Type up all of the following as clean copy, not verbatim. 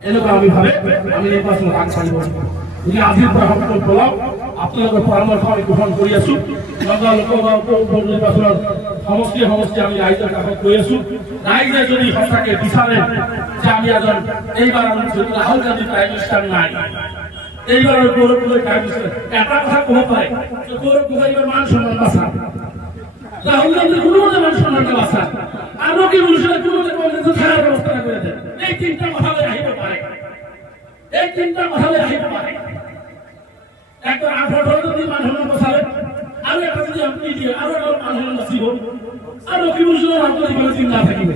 এলাকা আমি নির্বাচন আগ ছাড়িব যদি আজিৰ পৰা সকলো বলাও আপোনালোকৰ পৰামৰ্শ আমি গ্ৰহণ কৰি আছো নগা লোকসভা নিৰ্বাচনৰ সমষ্টি আমি ৰাইজৰ কাষত গৈ আছো ৰাইজে যদি সঁচাকে বিচাৰে যে আমি এজন এইবাৰ আমি ৰাহুল গান্ধী প্ৰাইম মিনিষ্টাৰ নাই এইবাৰৰ গৌৰৱ গগৈ প্ৰাইম মিনিষ্টাৰ এটা কথা ক'ব পাৰে যে গৌৰৱ গগৈৰ মান সন্মান বাচা রাহুল গান্ধী কোনোমতে মান সন্মানটা বাঁচা আর রকি বলছিলেন কোনোমতে কংগ্রেসের খেলার ব্যবস্থা করে দেন এই তিনটা কথা আহিব পারে একটা 18 যদি মান সন্মান বাঁচালে আৰু এটা যদি আপনি দিয়ে আৰু এটা মান সন্মান বাঁচিব আর রকি বলছিলেন আপনার এখানে চিন্তা থাকিব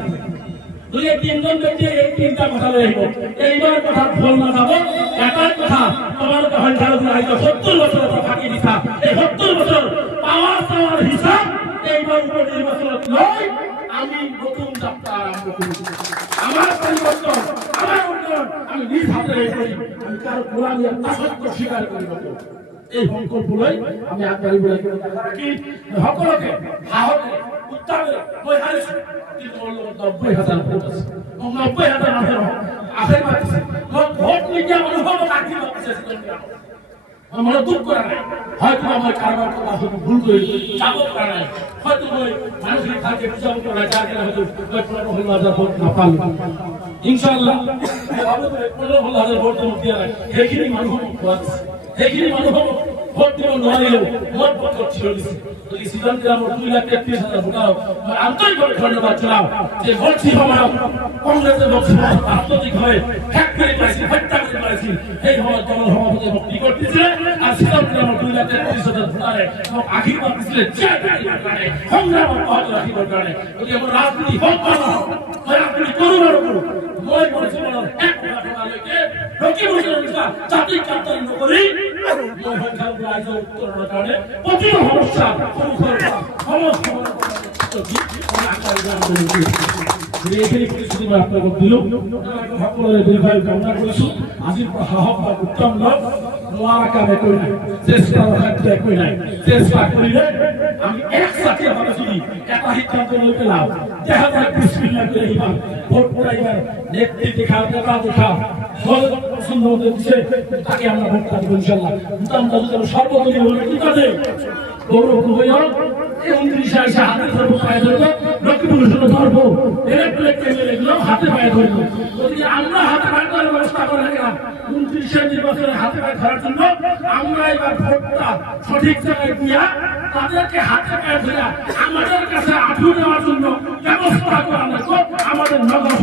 যদি তিনজন ব্যক্তি এই তিনটা কথা আহিব এইবার কথা ফল না যাব এটাই কথা তোমার সংখ্যালঘু রাইজ 70 বছর ফাঁকি দিছা এই 70 বছর পাওয়ার হিসাব এইবার উপনির্বাচনত নয় আমি নতুন যাত্রা আরম্ভ করেছি আমার পরিবর্তন আমার উন্নয়ন আমি নিজ হাতে করি আমি কারো গোলামি দাসত্ব স্বীকার করি না এই সংকল্প লৈ আমি আগবাঢ়ি বলে কি সকলকে সাহসে উত্তাপে মই হাৰিছো কিন্তু মোৰ লগত 90,000 ভোট আছে 90,000 মানুহ আশীৰ্বাদ দিছে মই ভোট নিদিয়া মানুহক আশীৰ্বাদ দিছে আমরা দুঃখ করা নাই হয়তো আমার কারবার কথা ভুল করে যাব করা নাই হয়তো মই মানুষের কাছে বুঝাবো করা যাকে হয়তো 15,000 ভোট না পাই ইনশাআল্লাহ আমি 15,000 ভোট তো দিয়া নাই এইখিনি মানুহ এইখিনি মানুহ ভোট দিব নোৱাৰিলেও মই ভোট ছিল দিছি যদি সিজন গ্রামৰ 2,33,000 ভোটাৰ মই আন্তৰিকভাৱে ধন্যবাদ জনাও যে ভোট সময়ত কংগ্ৰেছে লোকসভা ৰাজনৈতিকভাৱে হ্যাক কৰি পাইছিল হত্যা কৰি পাইছিল সেই সময়ত দলৰ সভাপতি মুক্তি কৰিছিল আর সিজন গ্রামৰ 2,33,000 ভোটাৰে মোক আশীৰ্বাদ দিছিলে যে সংগ্ৰাম অব্যাহত ৰাখিবৰ কাৰণে গতিকে মোৰ ৰাজনীতি হওক মই ৰাজনীতি কৰোঁ মই পৰিচালনাৰ এক ঘটনালৈকে ৰকি বছৰ জাতি কাৰ্য নকৰি মই সংখ্যালঘু ৰাইজৰ উত্তৰণৰ কাৰণে প্ৰতিটো সমস্যা এইখিনি প্ৰতিশ্ৰুতি মই আপোনালোকক দিলোঁ সকলোৰে দীৰ্ঘায়ু কামনা কৰিছোঁ আজিৰ পৰা সাহস বা উত্তম লওক নোৱাৰা কাম একোৱেই নাই চেষ্টাৰ অসাধ্য একোৱেই নাই চেষ্টা কৰিলে আমি একচাটিয়াভাৱে যদি এটা সিদ্ধান্ত লৈ পেলাওঁ দেখা যায় বিসমিল্লাহ কৰি আহিবা ভোট পড়াইবার নেত্রী দেখা নেতা দেখা ফল পছন্দ হতে দিচ্ছে তাকে আমরা ভোট দেবো ইনশাআল্লাহ আমরা যদি সর্বদলীয় ঠিক আছে গৌরব গগৈ 29 এসে হাতে ধরবো পায়ে ধরবো রকিবুল ধরবো ইলেকট্রিক এগুলো হাতে পায়ে ধরবো যদি আমরা হাতে পায়ে ধরার ব্যবস্থা করে রাখলাম 29 নির্বাচনে হাতে পায়ে ধরার জন্য আমরা এবার ভোটটা সঠিক জায়গায় দিয়া তাদেরকে হাতে পায়ে ধরে আমাদের কাছে আঠু নেওয়ার জন্য ব্যবস্থা করা আমাদের নগর